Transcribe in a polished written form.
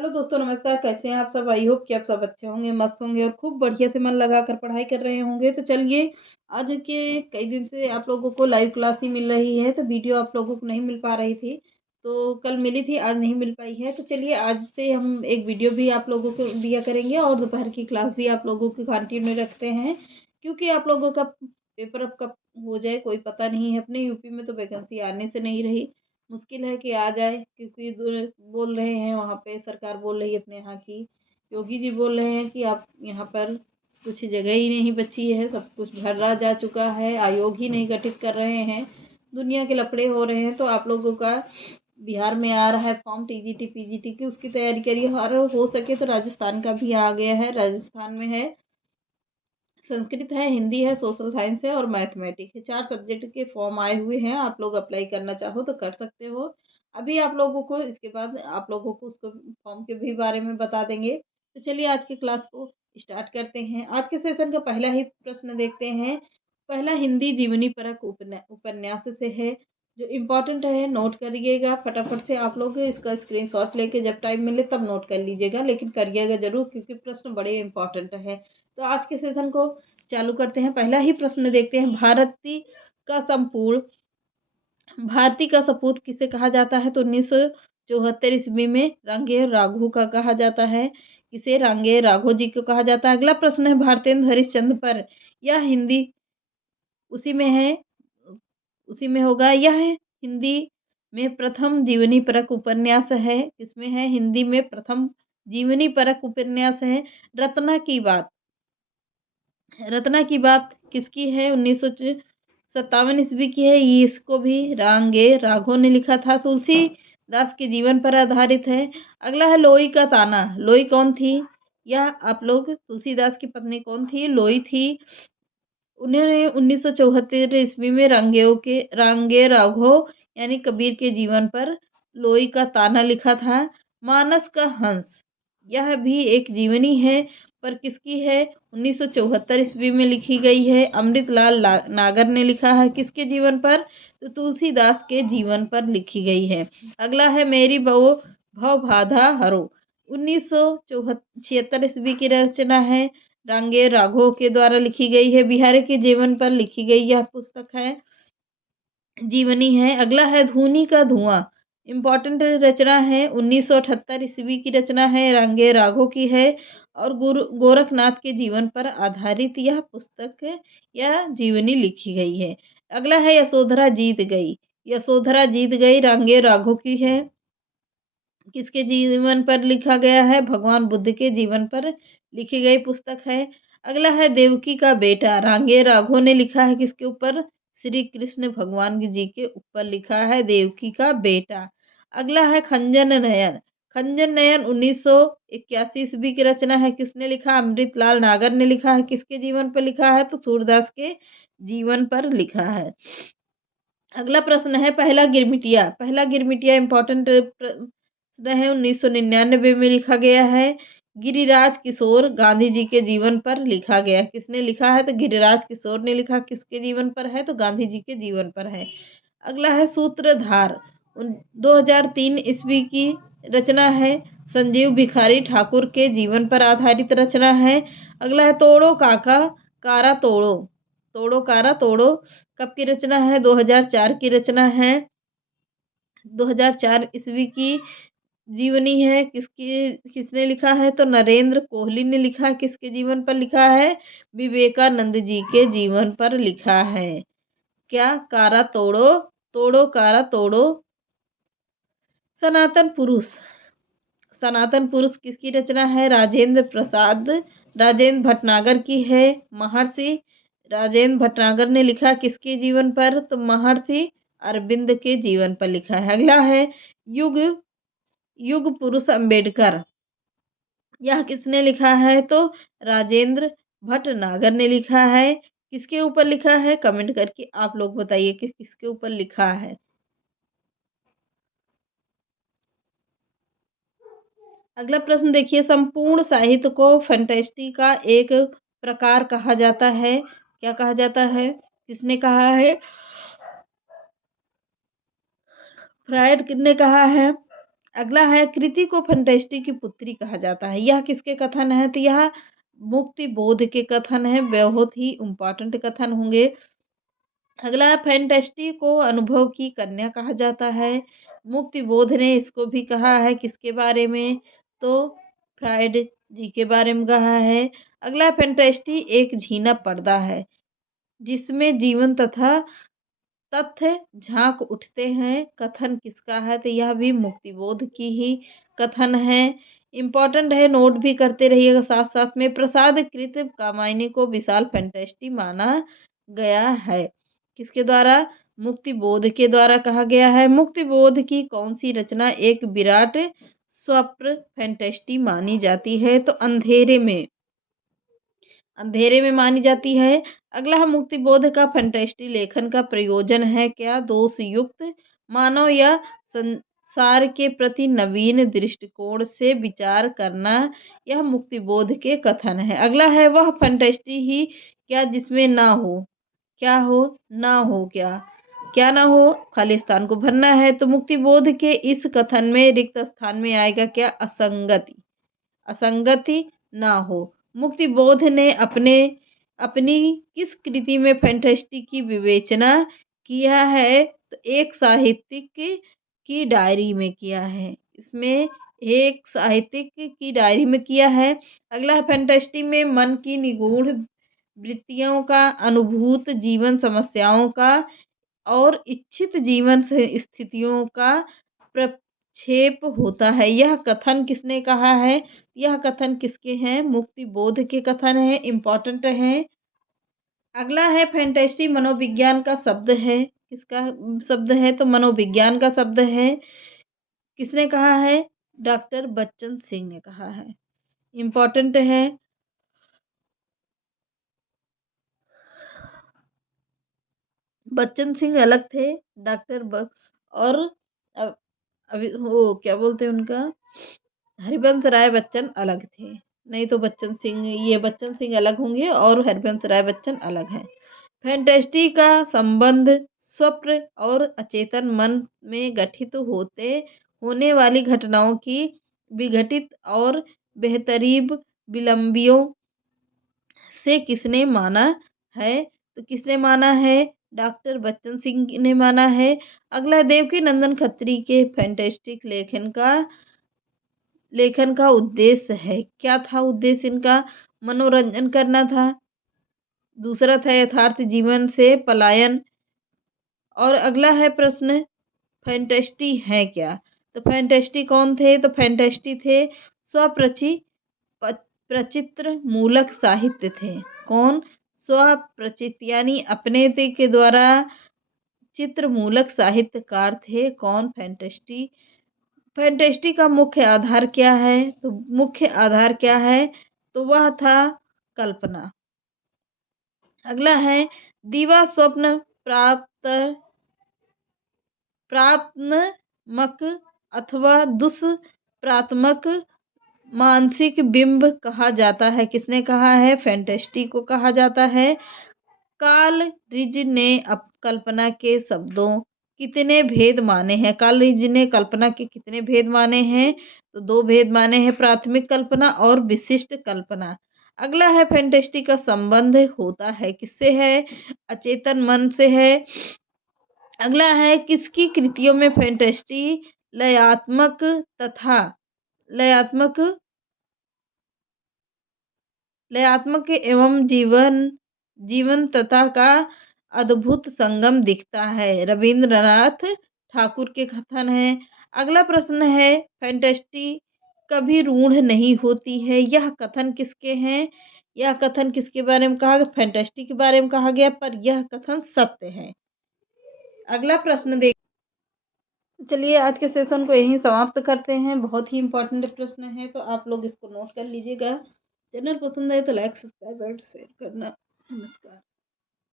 Hello दोस्तों, नमस्कार। कैसे हैं आप सब? आई होप कि आप सब अच्छे होंगे, मस्त होंगे और खूब बढ़िया से मन लगाकर पढ़ाई कर रहे होंगे। तो चलिए, आज के कई दिन से आप लोगों को लाइव क्लास ही मिल रही है, तो वीडियो आप लोगों को नहीं मिल पा रही थी। तो कल मिली थी, आज नहीं मिल पाई है। तो चलिए, आज से हम एक वीडियो भी आप लोगों को दिया करेंगे और दोपहर की क्लास भी आप लोगों की कंटिन्यू रखते हैं, क्योंकि आप लोगों का पेपर अब कब हो जाए कोई पता नहीं है। अपने यूपी में तो वैकेंसी आने से नहीं रही, मुश्किल है कि आ जाए, क्योंकि बोल रहे हैं वहाँ पे, सरकार बोल रही है अपने यहाँ की, योगी जी बोल रहे हैं कि आप यहाँ पर कुछ जगह ही नहीं बची है, सब कुछ भरा जा चुका है, आयोग ही नहीं गठित कर रहे हैं, दुनिया के लफड़े हो रहे हैं। तो आप लोगों का बिहार में आ रहा है फॉर्म टीजीटी पीजीटी की, उसकी तैयारी करिए। और हो सके तो राजस्थान का भी आ गया है, राजस्थान में है, संस्कृत है, हिंदी है, सोशल साइंस है और मैथमेटिक्स है। 4 सब्जेक्ट के फॉर्म आए हुए हैं, आप लोग अप्लाई करना चाहो तो कर सकते हो। अभी आप लोगों को इसके बाद आप लोगों को उसको फॉर्म के भी बारे में बता देंगे। तो चलिए, आज की क्लास को स्टार्ट करते हैं। आज के सेशन का पहला ही प्रश्न देखते हैं। पहला हिंदी जीवनी परक उपन्यास से है, जो इम्पोर्टेंट है, नोट करिएगा फटाफट से। आप लोग इसका स्क्रीनशॉट लेके जब टाइम मिले तब नोट कर लीजिएगा, लेकिन करिएगा जरूर, क्योंकि प्रश्न बड़े इंपॉर्टेंट है। तो आज के सेशन को चालू करते हैं। पहला ही प्रश्न देखते हैं। का संपूर्ण भारती का सपूत किसे कहा जाता है? तो 1974 ईस्वी में रांगे राघो का कहा जाता है। किसे? रांगे राघो जी को कहा जाता है। अगला प्रश्न है, भारतेंद्र हरिश्चंद्र पर, यह हिंदी उसी में है, उसी में होगा। यह हिंदी में प्रथम जीवनी परक उपन्यास है। किसमें है? हिंदी में प्रथम जीवनी परक उपन्यास है। रत्ना की बात, रत्ना की बात किसकी है? 1957 ईस्वी की है। ये इसको भी रांगे राघो ने लिखा था। तुलसीदास के जीवन पर आधारित है। अगला है लोई का ताना। लोई कौन थी? यह आप लोग, तुलसीदास की पत्नी कौन थी? लोई थी। उन्होंने 1974 ईस्वी में रांगे राघो यानी कबीर के जीवन पर लोई का ताना लिखा था। मानस का हंस, यह भी एक जीवनी है, पर किसकी है? 1974 ईस्वी में लिखी गई है। अमृतलाल नागर ने लिखा है। किसके जीवन पर? तो तुलसीदास के जीवन पर लिखी गई है। अगला है मेरी बहू भव बाधा हरो, 1976 ईस्वी की रचना है। रांगे राघव के द्वारा लिखी गई है। बिहारी के जीवन पर लिखी गई यह पुस्तक है, जीवनी है। अगला है धूनी का धुआं, इम्पोर्टेंट रचना है, 1978 ईस्वी की रचना है, रांगे राघव की है और गुरु गोरखनाथ के जीवन पर आधारित यह पुस्तक या जीवनी लिखी गई है। अगला है यशोधरा जीत गई। यशोधरा जीत गई रांगे राघव की है। किसके जीवन पर लिखा गया है? भगवान बुद्ध के जीवन पर लिखी गई पुस्तक है। अगला है देवकी का बेटा। रांगे राघव ने लिखा है। किसके ऊपर? श्री कृष्ण भगवान जी के ऊपर लिखा है, देवकी का बेटा। अगला है खंजन नयन। खंजन नयन 1981 ईस्वी की रचना है। किसने लिखा? अमृतलाल नागर ने लिखा है। किसके जीवन पर लिखा है? तो सूरदास के जीवन पर लिखा है। अगला प्रश्न है पहला गिरमिटिया। पहला गिरमिटिया इंपॉर्टेंट प्रश्न है, 1999 में लिखा गया है। गिरिराज किशोर गांधी जी के जीवन पर लिखा गया। किसने लिखा है? तो गिरिराज किशोर ने लिखा। किसके जीवन पर है? तो गांधी जी के जीवन पर है। अगला है सूत्रधार, 2003 ईस्वी की रचना है। संजीव भिखारी ठाकुर के जीवन पर आधारित रचना है। अगला है तोड़ो काका कारा तोड़ो। तोड़ो कारा तोड़ो कब की रचना है? 2004 की रचना है। 2004 ईस्वी की जीवनी है। किसने लिखा है? तो नरेंद्र कोहली ने लिखा। किसके जीवन पर लिखा है? विवेकानंद जी के जीवन पर लिखा है। क्या? कारा तोड़ो, तोड़ो कारा तोड़ो। सनातन पुरुष, सनातन पुरुष किसकी रचना है? राजेंद्र प्रसाद, राजेंद्र भटनागर की है। महर्षि राजेंद्र भटनागर ने लिखा। किसके जीवन पर? तो महर्षि अरविंद के जीवन पर लिखा है। अगला है युग युग पुरुष अंबेडकर। यह किसने लिखा है? तो राजेंद्र भटनागर ने लिखा है। किसके ऊपर लिखा है? कमेंट करके आप लोग बताइए कि किसके ऊपर लिखा है। अगला प्रश्न देखिए, संपूर्ण साहित्य को फैंटेस्टी का एक प्रकार कहा जाता है। क्या कहा जाता है? किसने कहा है? फ्रायड ने कहा है। अगला है कृति को फंटेस्टी की पुत्री कहा जाता है। यह किसके कथन है? तो यह मुक्ति बोध के कथन है, बहुत ही इम्पोर्टेंट कथन होंगे। अगला है फैंटेस्टी को अनुभव की कन्या कहा जाता है। मुक्ति बोध ने इसको भी कहा है किसके बारे में? तो फ्राइड जी के बारे में कहा है। अगला फैंटेस्टी एक झीना पर्दा है जिसमें जीवन तथा तथ्य झांक उठते हैं। कथन किसका है? तो यह भी मुक्तिबोध की ही कथन है। इम्पोर्टेंट है, नोट भी करते रहिएगा साथ साथ में। प्रसाद कृत कामायनी को विशाल फैंटेस्टी माना गया है। किसके द्वारा? मुक्तिबोध के द्वारा कहा गया है। मुक्तिबोध की कौन सी रचना एक विराट स्वप्न फैंटेस्टी मानी जाती है? तो अंधेरे में मानी जाती है। अगला है मुक्तिबोध का फंटेस्टी लेखन का प्रयोजन है क्या? दोष युक्त मानव या संसार के प्रति नवीन दृष्टिकोण से विचार करना, यह मुक्तिबोध के कथन है। अगला है वह फंटेस्टी ही क्या जिसमें ना हो, क्या हो ना हो, क्या ना हो, खाली स्थान को भरना है। तो मुक्तिबोध के इस कथन में रिक्त स्थान में आएगा क्या? असंगति ना हो। मुक्तिबोध ने अपनी किस कृति में फैंटेस्टी की विवेचना किया है? तो एक साहित्यिक की डायरी में किया है। इसमें एक साहित्यिक की डायरी में किया है। अगला है फैंटेस्टी में मन की निगूढ़ वृत्तियों का, अनुभूत जीवन समस्याओं का और इच्छित जीवन से स्थितियों का प्रक्षेप होता है। यह कथन किसने कहा है? यह कथन किसके हैं? मुक्तिबोध के कथन है, इम्पोर्टेंट है। अगला है फैंटेस्टी मनोविज्ञान का शब्द है। किसका शब्द है? तो मनोविज्ञान का शब्द है। किसने कहा है? डॉक्टर बच्चन सिंह ने कहा है, इम्पोर्टेंट है। बच्चन सिंह अलग थे, और अभी वो क्या बोलते हैं उनका, हरिवंश राय बच्चन अलग थे। नहीं तो बच्चन सिंह अलग होंगे और हरिवंश राय बच्चन अलग हैं। फैंटेस्टी का संबंध स्वप्न और अचेतन मन में गठित होने वाली घटनाओं की विघटित और बेहतरीब विलंबियों से किसने माना है? तो किसने माना है? डॉक्टर बच्चन सिंह ने माना है। अगला देवकी नंदन खत्री के फैंटेस्टिक लेखन का उद्देश्य है। क्या था उद्देश्य इनका? मनोरंजन करना था। दूसरा था यथार्थ जीवन से पलायन। और अगला है प्रश्न, फैंटेस्टी है क्या? तो फैंटेस्टी कौन थे? तो फैंटेस्टी थे प्रचित्र मूलक साहित्य थे। कौन? स्वप्रचित यानी अपने के द्वारा चित्र मूलक साहित्यकार थे। कौन? फैंटेस्टी। फैंटेस्टी का मुख्य आधार क्या है? तो मुख्य आधार क्या है? तो वह था कल्पना। अगला है दीवा स्वप्न प्राप्तमक अथवा दुष्प्रात्मक मानसिक बिंब कहा जाता है। किसने कहा है? फैंटेस्टी को कहा जाता है। कार्ल रिज ने कल्पना के शब्दों कितने भेद माने हैं? कार्ल रिज ने कल्पना के कितने भेद माने हैं? तो 2 भेद माने हैं, प्राथमिक कल्पना और विशिष्ट कल्पना। अगला है फैंटेस्टी का संबंध होता है किससे है? अचेतन मन से है। अगला है किसकी कृतियों में फैंटेस्टी लयात्मक तथा लयात्मक लयात्मक एवं जीवन तथा का अद्भुत संगम दिखता है? रविंद्रनाथ ठाकुर के कथन है। अगला प्रश्न है फैंटेस्टी कभी रूढ़ नहीं होती है, यह कथन किसके हैं? यह कथन किसके बारे में कहा गया? फैंटेस्टी के बारे में कहा गया, पर यह कथन सत्य है। अगला प्रश्न देख, चलिए आज के सेशन को यहीं समाप्त करते हैं। बहुत ही इंपॉर्टेंट प्रश्न है, तो आप लोग इसको नोट कर लीजिएगा। चैनल पसंद आए तो लाइक सब्सक्राइब और शेयर करना। नमस्कार।